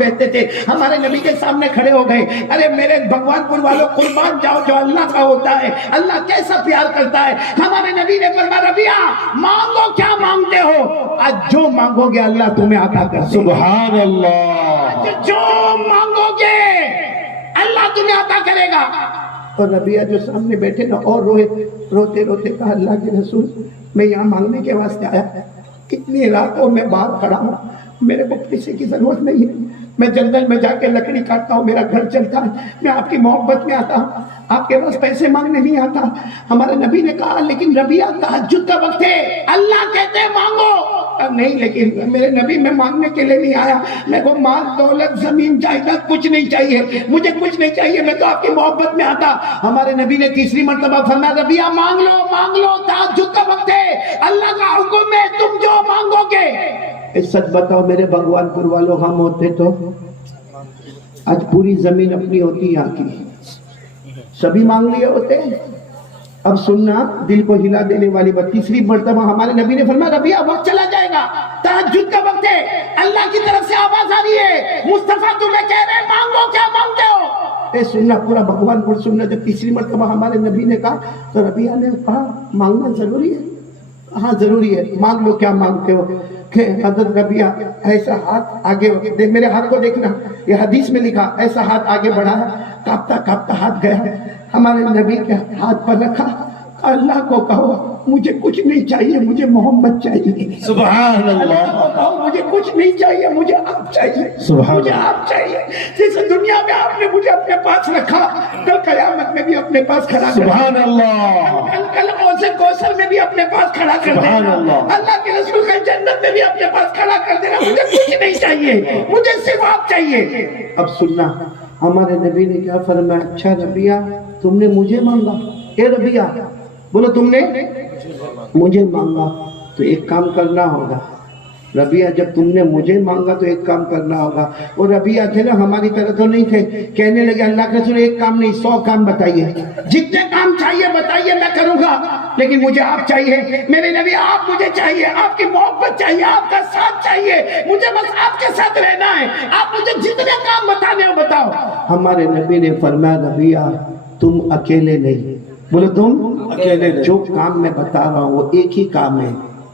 بیٹھتے تھے, ہمارے نبی کے سامنے کھڑے ہو گئے. ارے میرے بھگوان پور والوں, قربان جاؤ جو اللہ کا ہوتا ہے, اللہ کیسا پیار کرتا ہے. ہمارے نبی نے فرمایا ربیہ مانگو, کیا مانگتے ہو؟ آج جو مانگو گے اللہ تمہیں عطا کر دے. سبحان اللہ. جو مانگو گے اللہ تمہیں عطا کرے گا. اور ربیہ جو سامنے بیٹھے نا اور روتے روتے کہا اللہ کے رسول میں یہاں مانگنے کے واسطے آیا, کتنی راتوں میں باہر کھڑا ہوں, میرے کو پیسے کی ضرورت نہیں ہے, میں جنگل میں جا کے لکڑی کاٹتا ہوں, میرا گھر چلتا ہے, میں آپ کی محبت میں آتا ہوں, آپ کے پاس پیسے مانگنے نہیں آتا. ہمارے نبی نے کہا لیکن ربیہ تہجد کا وقت ہے, اللہ کہتے ہیں مانگو. نہیں لیکن میرے نبی میں مانگنے کے لیے نہیں آیا, میرے کو مال دولت زمین جائیداد کچھ نہیں چاہیے, مجھے کچھ نہیں چاہیے, میں تو آپ کی محبت میں آتا. ہمارے نبی نے تیسری مرتبہ فرمایا ربیہ مانگ لو, تہجد کا وقت ہے, اللہ کا حکم ہے, تم جو مانگو گے. سچ بتاؤ میرے بھگوان پور والوں, ہم ہوتے تو آج پوری زمین اپنی ہوتی یہاں کی, سبھی مانگ لیے ہوتے. اب سننا دل کو ہلا دینے والی بات, تیسری مرتبہ ہمارے نبی نے فرمایا ربیہ وقت چلا جائے گا, تہجد کا وقت ہے, اللہ کی طرف سے آواز آ رہی ہے, مصطفیٰ تمہیں کہہ رہے مانگو, کیا مانگتے ہو؟ اے سننا پورا بھگوان پور سننا. جب تیسری مرتبہ ہمارے نبی نے کہا تو ربیہ نے کہا مانگنا ضروری ہے. ہاں ضروری ہے, مانگ لو, کیا مانگتے ہو؟ کہ حضرت ربیہ ایسا ہاتھ آگے, میرے ہاتھ کو دیکھنا, یہ حدیث میں لکھا, ایسا ہاتھ آگے بڑھایا, کاپتا کاپتا ہاتھ گیا, ہمارے نبی کے ہاتھ پر رکھا, اللہ کو کہو مجھے کچھ نہیں چاہیے, مجھے محمد چاہیے. سبحان اللہ. اللہ کو کہو مجھے کچھ نہیں چاہیے, مجھے آپ چاہیے, مجھے آپ چاہیے. جس دنیا میں آپ نے مجھے اپنے پاس رکھا, کل قیامت میں بھی اپنے پاس کھڑا کر دینا. سبحان اللہ. کل کوثر میں بھی اپنے پاس کھڑا کر سبحان دینا. اللہ. اللہ کے رسول کا جنت میں بھی اپنے پاس کھڑا کر دینا. مجھے کچھ نہیں چاہیے, مجھے صرف آپ چاہیے. اب سننا ہمارے نبی نے کیا فرمایا, اچھا ربیہ تم نے مجھے مانگا, اے ربیہ بولو تم نے مجھے مانگا تو ایک کام کرنا ہوگا. ربیہ جب تم نے مجھے مانگا تو ایک کام کرنا ہوگا. اور ربیہ تھے نا ہماری طرح تو نہیں تھے, کہنے لگے اللہ کے رسول ایک کام نہیں 100 کام بتائیے, جتنے کام چاہیے بتائیے میں کروں گا, لیکن مجھے آپ چاہیے. میرے نبی آپ مجھے چاہیے, آپ کی محبت چاہیے, آپ کا ساتھ چاہیے, مجھے بس آپ کے ساتھ رہنا ہے, آپ مجھے جتنے کام بتانے ہو بتاؤ. ہمارے نبی نے فرمایا ربیہ تم اکیلے نہیں, بولو تم اکیلے نہیں. جو کام میں بتا رہا ہوں وہ ایک ہی کام ہے,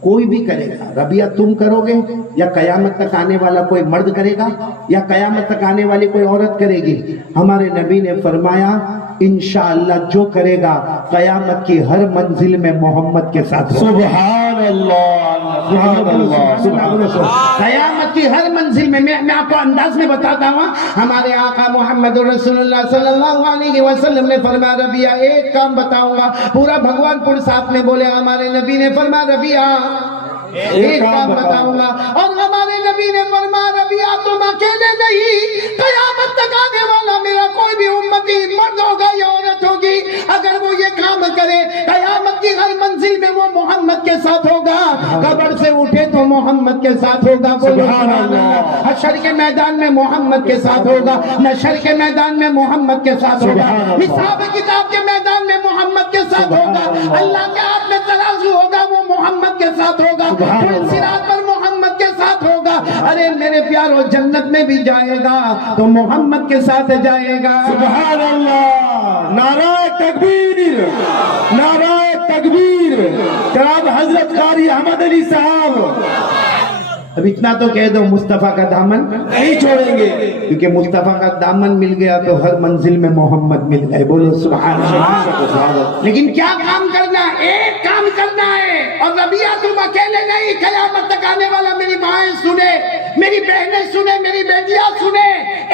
کوئی بھی کرے گا. ربیہ تم کرو گے یا قیامت تک آنے والا کوئی مرد کرے گا یا قیامت تک آنے والی کوئی عورت کرے گی؟ ہمارے نبی نے فرمایا انشاءاللہ جو کرے گا قیامت کی ہر منزل میں محمد کے ساتھ ہوگا. سبحان اللہ. سبحان اللہ. قیامت کی ہر منزل میں میں آپ کو انداز میں بتاتا ہوں. ہمارے آقا محمد رسول اللہ صلی اللہ علیہ وسلم نے فرمایا ربیہ ایک کام بتاؤں گا. پورا بھگوان پور ساتھ میں بولے. ہمارے نبی نے فرمایا ربیہ ایک کام بتاؤں گا. اور ہمارے نبی نے فرمایا ربیہ تم اکیلے نہیں, قیامت تک آنے والا میرا کوئی بھی امتی مرد ہوگا یا عورت ہوگی, اگر وہ یہ کام کرے قیامت کی ہر منزل میں وہ محمد کے ساتھ ہوگا. قبر سے اٹھے تو محمد کے ساتھ ہوگا. سبحان اللہ. حشر کے میدان میں محمد کے ساتھ ہوگا, نشر کے میدان میں محمد کے ساتھ ہوگا, حساب کتاب کے میدان میں محمد کے ساتھ ہوگا, اللہ کے ہاتھ میں ترازو ہوگا وہ محمد کے ساتھ ہوگا, صراط پر محمد کے ساتھ ہوگا. ارے میرے پیارو جنت میں بھی جائے گا تو محمد کے ساتھ جائے گا. سبحان اللہ. نعرہ تکبیر, نعرہ تکبیر. جناب حضرت قاری احمد علی صاحب اب اتنا تو کہہ دو مصطفیٰ کا دامن نہیں چھوڑیں گے, کیونکہ مصطفیٰ کا دامن مل گیا تو ہر منزل میں محمد مل گئے. بولو سبحان اللہ. لیکن کیا کام کرنا ہے؟ ایک کام کرنا ہے. اور ربیہ تم اکیلے نہیں, قیامت تک آنے والا میری مائیں سنے, میری بہنیں سنے, میری بیٹیاں سنے,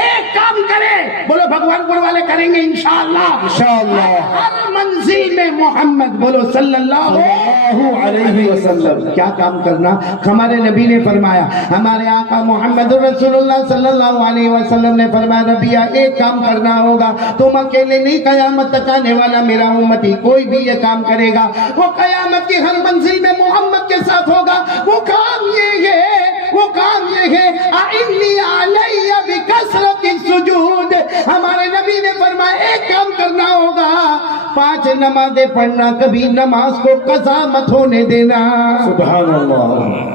ایک کام کرے. بولو بھگوان پور والے کریں گے انشاءاللہ. انشاءاللہ. ہر منزل میں محمد. بولو صلی اللہ علیہ وسلم. کیا کام کرنا؟ ہمارے نبی نے فرمایا, ہمارے آقا محمد رسول اللہ صلی اللہ علیہ وسلم نے فرمایا ربیہ ایک کام کرنا ہوگا, تم اکیلے نہیں, قیامت تک آنے والا میرا امتی کوئی بھی یہ کام کرے گا وہ قیامت کی ہر منزل میں محمد کے ساتھ ہوگا. وہ کام یہ ہے, وہ کام یہ ہے اعنی علی بکثرت السجود. ہمارے نبی نے فرمایا ایک کام کرنا ہوگا, 5 نمازیں پڑھنا, کبھی نماز کو قضا مت ہونے دینا. سبحان اللہ.